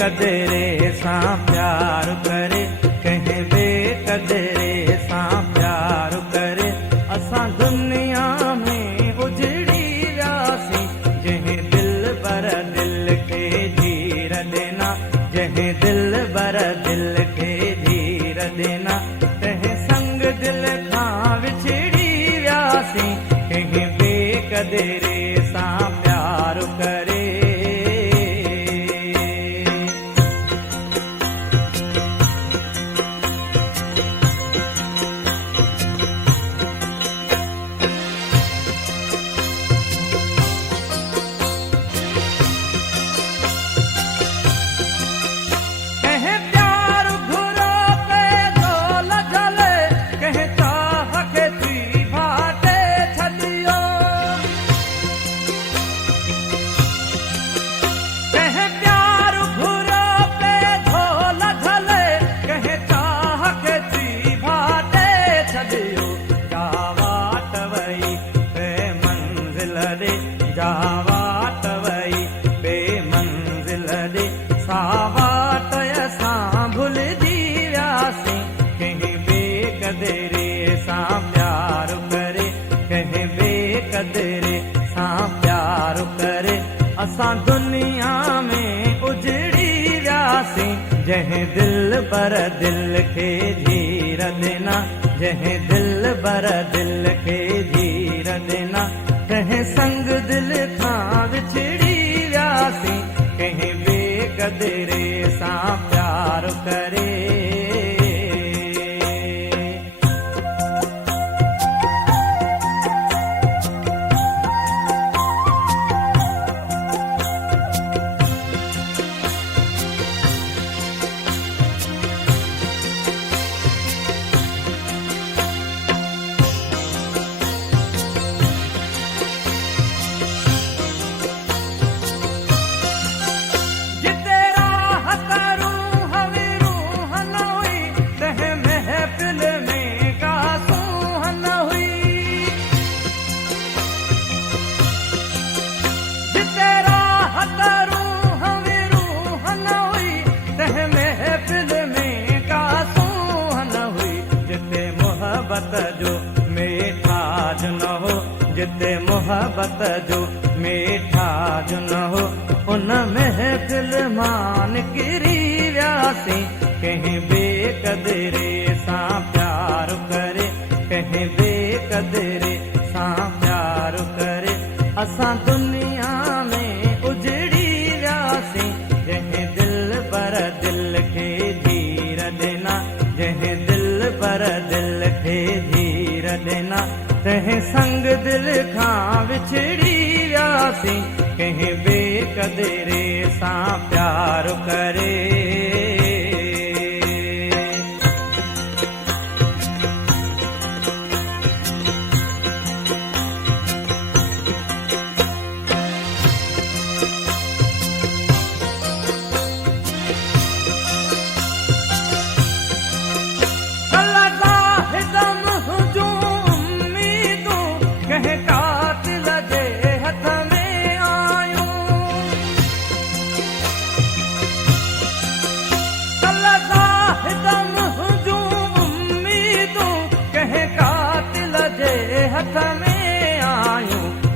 बेकदरे सां प्यार करे, कंहिं बेकदरे सां प्यार करे। असां दुनिया में उजड़ी वियासीं, जंहिं दिल बर दिल खे धीर ॾिना, जंहिं दिल बर दिल खे धीर ॾिना। तंहिं संग दिल खां विछड़ी वियासीं, कंहिं बेकदरे सां प्यार करे। जावाट वई बेमंजिल ॾे, सावाट असां भुलिजी वियासीं, कंहिं बेकदरे सां प्यार करे, कंहिं बेकदरे सां प्यार करे। असां दुनिया में उजड़ी वियासीं, जंहिं दिल बर दिल खे धीर ॾिना, जंहिं दिल बर दिल खे धीर ॾिना। कंहिं संग दिल खां विछड़ी वियासीं, कंहिं बेकदरे सां प्यार करे। जो मीठा जो न हो, जिते मोहब्बत जो मीठा जो न हो, उन महफिल मां निकिरी वियासीं, कंहिं बेकदरे सां प्यार करे, कंहिं बेकदरे सां प्यार करे। असां दुनिया में उजड़ी वियासीं, जंहिं दिल बर दिल खे धीर ॾिना, जंहिं दिल बर दिल खे धीर ॾिना। तंहिं संग दिल खां विछड़ी वियासीं, कंहिं बेकदरे सां प्यार करे।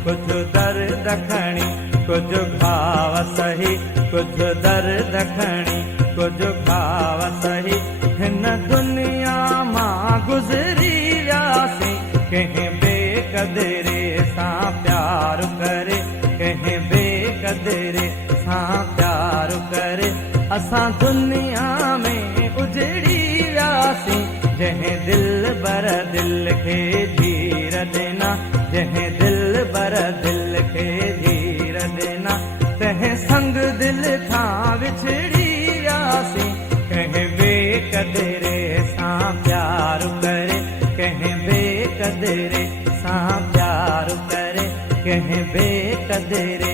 कुझु दर्द खणी कुझु घाव सही, कुझु दर्द खणी कुझु घाव सही। हिन दुनिया मां गुज़री वियासीं, कंहिं बेकदरे सां प्यार करे, कंहिं बेकदरे सां प्यार करे। असां दुनिया में उजड़ी वियासीं, जंहिं दिल बर दिल खे धीर ॾिना, जंहिं दिल बर दिल खे धीर ॾिना। तंहिं संग दिल खां विछड़ी वियासीं, कंहिं बेकदरे सां प्यार करे, कंहिं बेकदरे सां प्यार करे, कंहिं बेकदरे